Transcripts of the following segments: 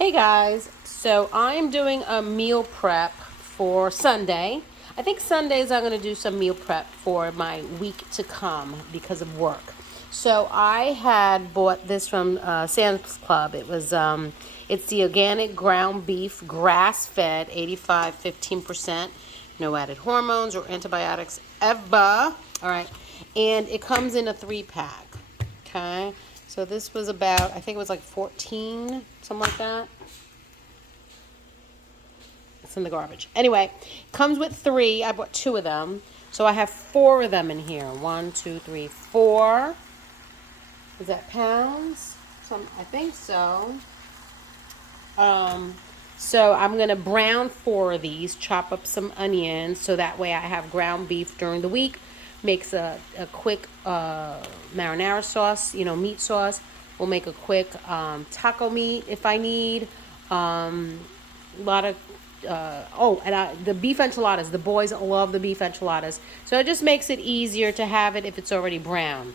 Hey guys, so I'm doing a meal prep for Sunday. I think Sundays I'm going to do some meal prep for my week to come because of work. So I had bought this from Sam's Club. It's the organic ground beef, grass-fed, 85, 15%, no added hormones or antibiotics ever. All right, and it comes in a 3-pack. Okay. So this was about, I think it was like 14, something like that. It's in the garbage. Anyway, comes with 3. I bought 2 of them. So I have 4 of them in here. 1, 2, 3, 4. Is that pounds? I think so. So I'm going to brown 4 of these, chop up some onions, so that way I have ground beef during the week. Makes a quick marinara sauce, meat sauce. We'll make a quick taco meat if I need. A lot of, the beef enchiladas. The boys love the beef enchiladas. So it just makes it easier to have it if it's already brown.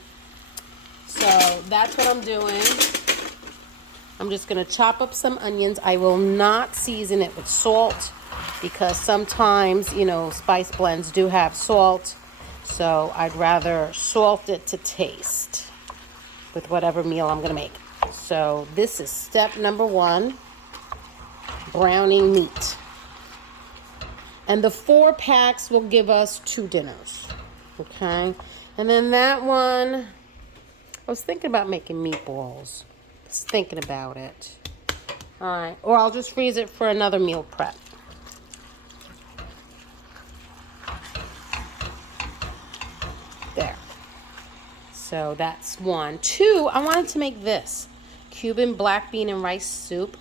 So that's what I'm doing. I'm just going to chop up some onions. I will not season it with salt because sometimes, spice blends do have salt. So I'd rather salt it to taste with whatever meal I'm going to make. So this is step number 1, browning meat. And the 4 packs will give us 2 dinners. Okay? And then that one, I was thinking about making meatballs. Just thinking about it. All right. Or I'll just freeze it for another meal prep. There. So that's 1. 2, I wanted to make this. Cuban black bean and rice soup.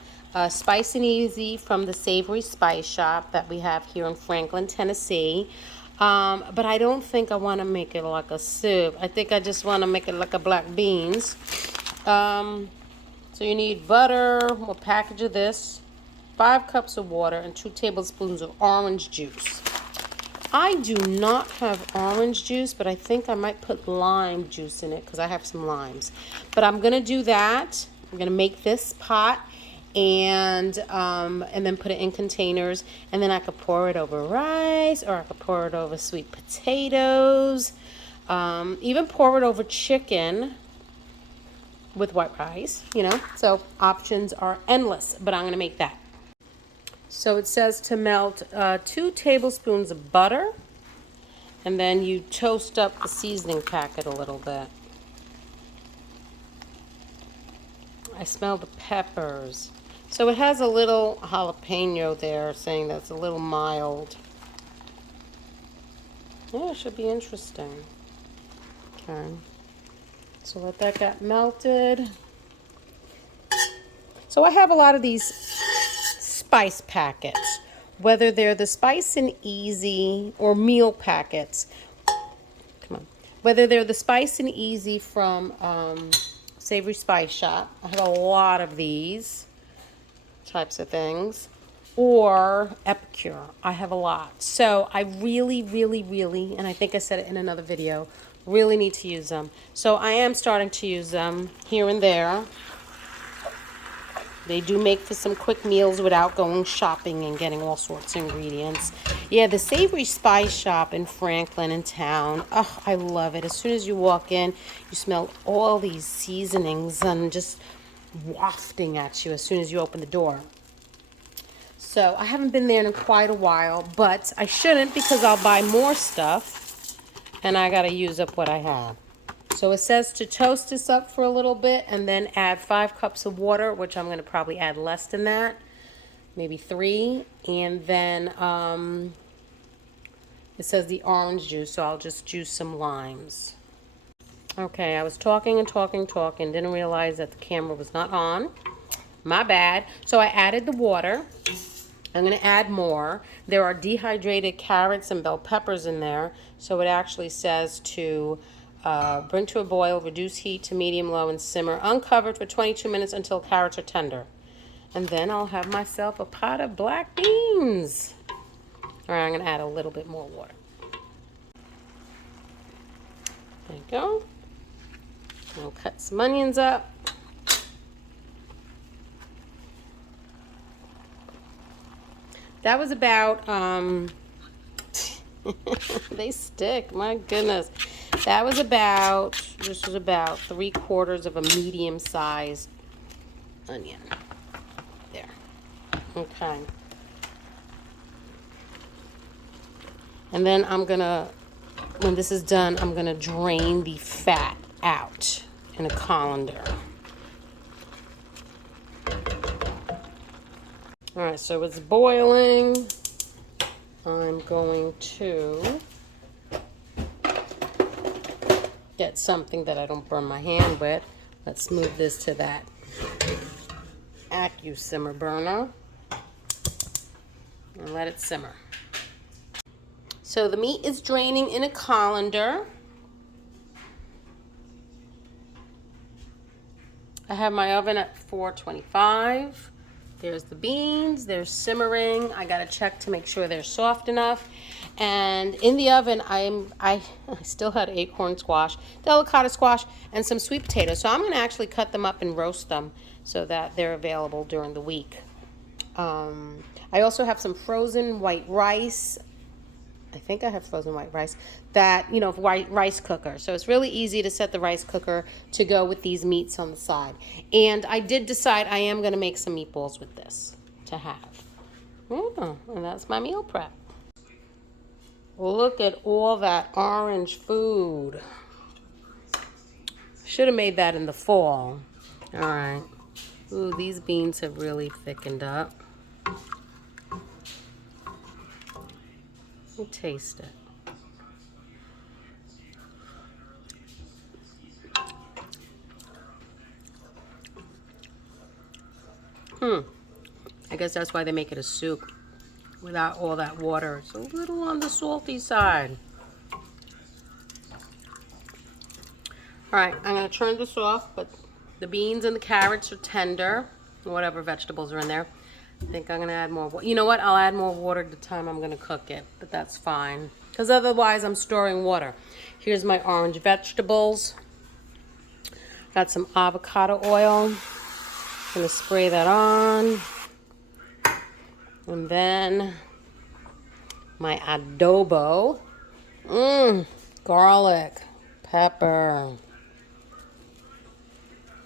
Spice and easy from the Savory Spice Shop that we have here in Franklin, Tennessee. But I don't think I want to make it like a soup. I think I just want to make it like a black beans. So you need butter, a package of this, 5 cups of water, and 2 tablespoons of orange juice. I do not have orange juice, but I think I might put lime juice in it because I have some limes. But I'm going to do that. I'm going to make this pot and then put it in containers. And then I could pour it over rice, or I could pour it over sweet potatoes, even pour it over chicken with white rice, So options are endless, but I'm going to make that. So it says to melt 2 tablespoons of butter, and then you toast up the seasoning packet a little bit. I smell the peppers. So it has a little jalapeno there saying that's a little mild. Yeah, it should be interesting. Okay. So let that get melted. So I have a lot of these spice packets, whether they're the Spice and Easy or meal packets. Come on. Whether they're the Spice and Easy from Savory Spice Shop. I have a lot of these types of things. Or Epicure. I have a lot. So I really, and I think I said it in another video, really need to use them. So I am starting to use them here and there. They do make for some quick meals without going shopping and getting all sorts of ingredients. Yeah, the Savory Spice Shop in Franklin in town. Oh, I love it. As soon as you walk in, you smell all these seasonings and just wafting at you as soon as you open the door. So I haven't been there in quite a while, but I shouldn't because I'll buy more stuff and I got to use up what I have. So it says to toast this up for a little bit and then add 5 cups of water, which I'm going to probably add less than that, maybe 3. And then it says the orange juice, so I'll just juice some limes. Okay, I was talking, didn't realize that the camera was not on. My bad. So I added the water. I'm going to add more. There are dehydrated carrots and bell peppers in there, so it actually says to bring to a boil, reduce heat to medium-low, and simmer uncovered for 22 minutes until carrots are tender. And then I'll have myself a pot of black beans. All right, I'm going to add a little bit more water. There you go. I'll cut some onions up. That was about, they stick, my goodness. That was about, this was about 3/4 of a medium-sized onion. There. Okay. And then I'm gonna, when this is done, I'm gonna drain the fat out in a colander. All right, so it's boiling. I'm going to get something that I don't burn my hand with. Let's move this to that simmer burner and let it simmer. So the meat is draining in a colander. I have my oven at 425. There's the beans, they're simmering. I gotta check to make sure they're soft enough. And in the oven, I still had acorn squash, delicata squash, and some sweet potatoes. So I'm gonna actually cut them up and roast them so that they're available during the week. I also have some frozen white rice. I think I have frozen white rice, that, you know, white rice cooker. So it's really easy to set the rice cooker to go with these meats on the side. And I did decide I am going to make some meatballs with this to have. And that's my meal prep. Look at all that orange food. Should have made that in the fall. All right. Ooh, these beans have really thickened up. Let me taste it. I guess that's why they make it a soup without all that water. It's a little on the salty side. All right, I'm gonna turn this off, but the beans and the carrots are tender, whatever vegetables are in there. I think I'm gonna add more water. You know what? I'll add more water the time I'm gonna cook it, but that's fine. Because otherwise I'm storing water. Here's my orange vegetables. Got some avocado oil. Gonna spray that on. And then my adobo. Garlic, pepper.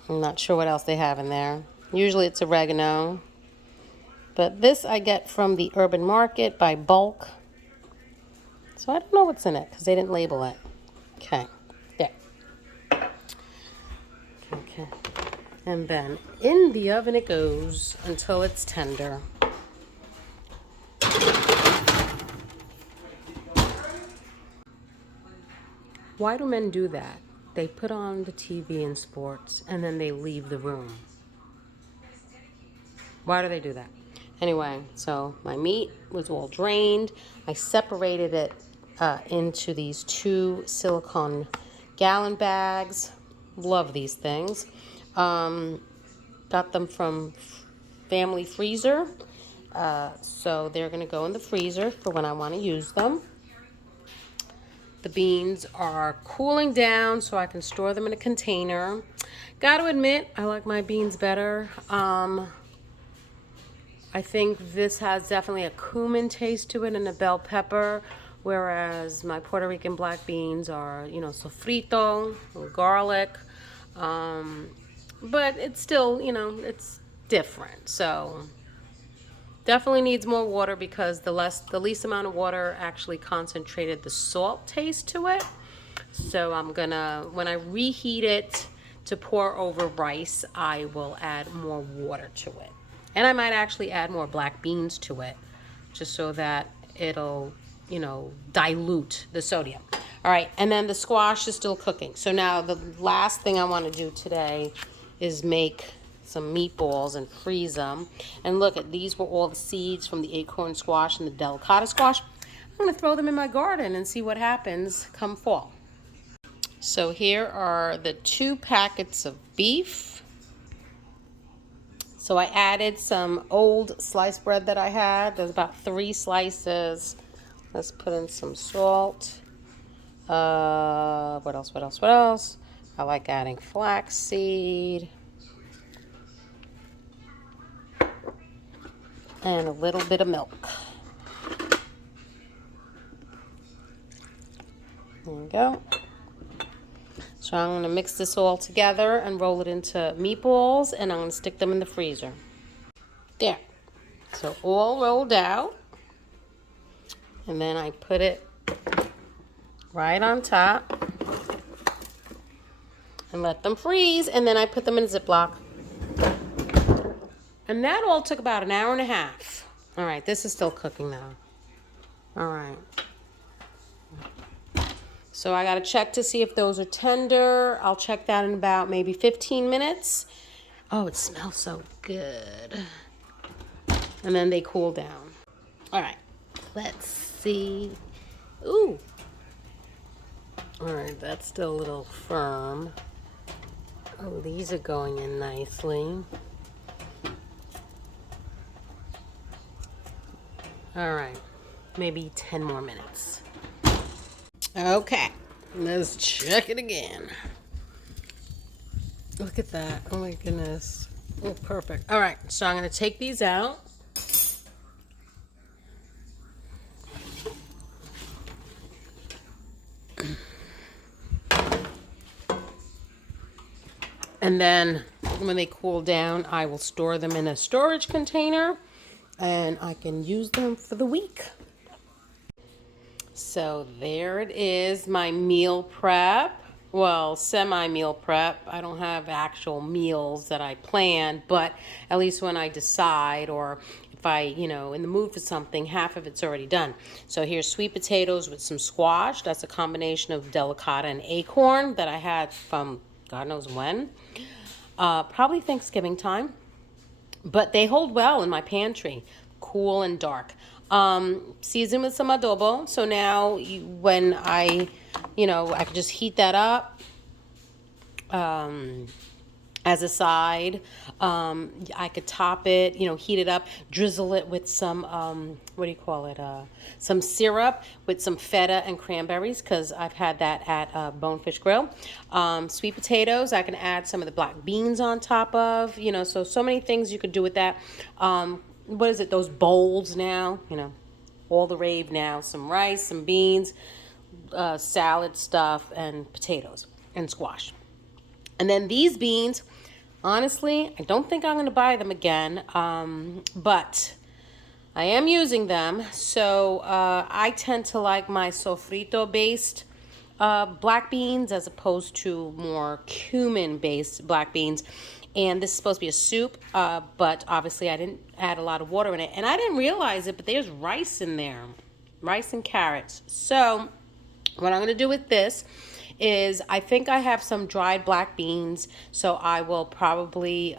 I'm not sure what else they have in there. Usually it's oregano. But this I get from the Urban Market by bulk. So I don't know what's in it because they didn't label it. Okay, there. Okay. And then in the oven it goes until it's tender. Why do men do that? They put on the TV in sports and then they leave the room. Why do they do that? Anyway, so my meat was all drained. I separated it into these 2 silicone gallon bags. Love these things. Got them from Family Freezer. So they're gonna go in the freezer for when I wanna use them. The beans are cooling down so I can store them in a container. Gotta admit, I like my beans better. I think this has definitely a cumin taste to it and a bell pepper, whereas my Puerto Rican black beans are, you know, sofrito, garlic. But it's still, you know, it's different. So definitely needs more water because the least amount of water actually concentrated the salt taste to it. So I'm gonna, when I reheat it to pour over rice, I will add more water to it. And I might actually add more black beans to it just so that it'll, you know, dilute the sodium. All right, and then the squash is still cooking. So now the last thing I want to do today is make some meatballs and freeze them. And look, at these were all the seeds from the acorn squash and the delicata squash. I'm going to throw them in my garden and see what happens come fall. So here are the 2 packets of beef. So I added some old sliced bread that I had. There's about 3 slices. Let's put in some salt. What else? I like adding flaxseed. And a little bit of milk. There you go. So I'm going to mix this all together and roll it into meatballs, and I'm going to stick them in the freezer. There. So all rolled out. And then I put it right on top and let them freeze, and then I put them in a Ziploc. And that all took about an hour and a half. All right, this is still cooking now. All right. So I got to check to see if those are tender. I'll check that in about maybe 15 minutes. Oh, it smells so good. And then they cool down. All right, let's see. Ooh. All right, that's still a little firm. Oh, these are going in nicely. All right, maybe 10 more minutes. Okay, let's check it again. Look at that. Oh my goodness. Oh, perfect. All right, so I'm going to take these out. And then when they cool down, I will store them in a storage container and I can use them for the week. So there it is, my meal prep. Well, semi-meal prep. I don't have actual meals that I plan, but at least when I decide, or if I, in the mood for something, half of it's already done. So here's sweet potatoes with some squash. That's a combination of delicata and acorn that I had from God knows when. Probably Thanksgiving time. But they hold well in my pantry, cool and dark. Seasoned with some adobo. So now when I could just heat that up as a side. I could top it, heat it up, drizzle it with some, some syrup with some feta and cranberries, because I've had that at Bonefish Grill. Sweet potatoes, I can add some of the black beans on top of, so many things you could do with that. What is it, those bowls now, all the rave now, some rice, some beans, salad stuff, and potatoes and squash. And then these beans, honestly, I don't think I'm going to buy them again, but I am using them. So I tend to like my sofrito-based black beans as opposed to more cumin-based black beans. And this is supposed to be a soup, but obviously I didn't add a lot of water in it. And I didn't realize it, but there's rice in there, rice and carrots. So what I'm going to do with this is I think I have some dried black beans, so I will probably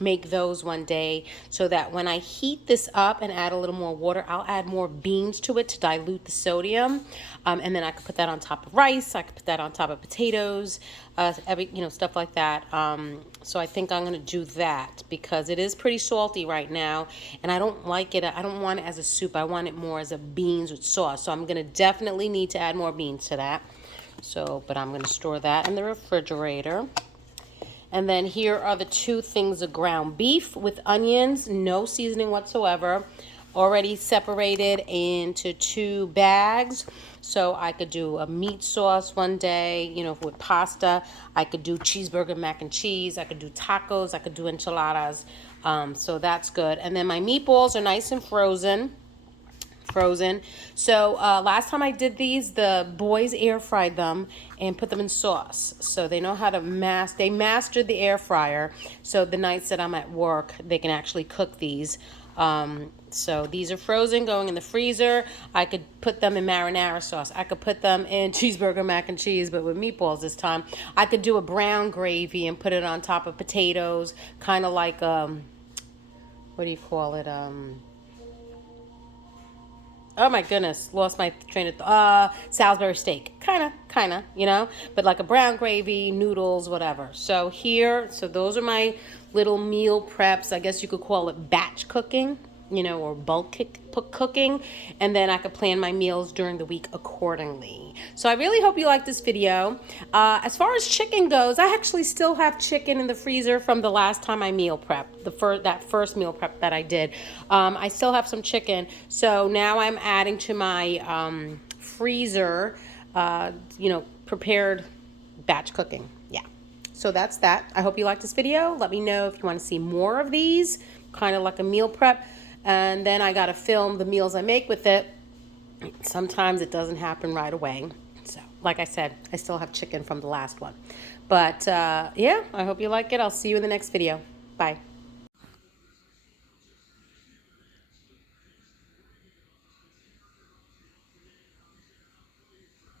make those one day, so that when I heat this up and add a little more water, I'll add more beans to it to dilute the sodium, and then I could put that on top of rice. I could put that on top of potatoes, stuff like that. So I think I'm gonna do that because it is pretty salty right now, and I don't like it. I don't want it as a soup. I want it more as a beans with sauce. So I'm gonna definitely need to add more beans to that. So, but I'm going to store that in the refrigerator. And then here are the two things of ground beef with onions, no seasoning whatsoever, already separated into 2 bags. So I could do a meat sauce one day, with pasta. I could do cheeseburger mac and cheese. I could do tacos. I could do enchiladas. So that's good. And then my meatballs are nice and frozen. So last time I did these, the boys air fried them and put them in sauce. So they know how to they mastered the air fryer. So the nights that I'm at work, they can actually cook these. So these are frozen, going in the freezer. I could put them in marinara sauce. I could put them in cheeseburger mac and cheese, but with meatballs this time. I could do a brown gravy and put it on top of potatoes, kind of like, oh my goodness, lost my train of thought. Salisbury steak, kind of, but like a brown gravy, noodles, whatever. So those are my little meal preps. I guess you could call it batch cooking, or bulk cooking. And then I could plan my meals during the week accordingly. So I really hope you like this video. As far as chicken goes, I actually still have chicken in the freezer from the last time I meal prepped, that first meal prep that I did. I still have some chicken. So now I'm adding to my freezer you know, prepared batch cooking. Yeah. So that's that. I hope you liked this video. Let me know if you want to see more of these, kind of like a meal prep. And then I got to film the meals I make with it. Sometimes it doesn't happen right away. So, like I said, I still have chicken from the last one. But yeah, I hope you like it. I'll see you in the next video. Bye.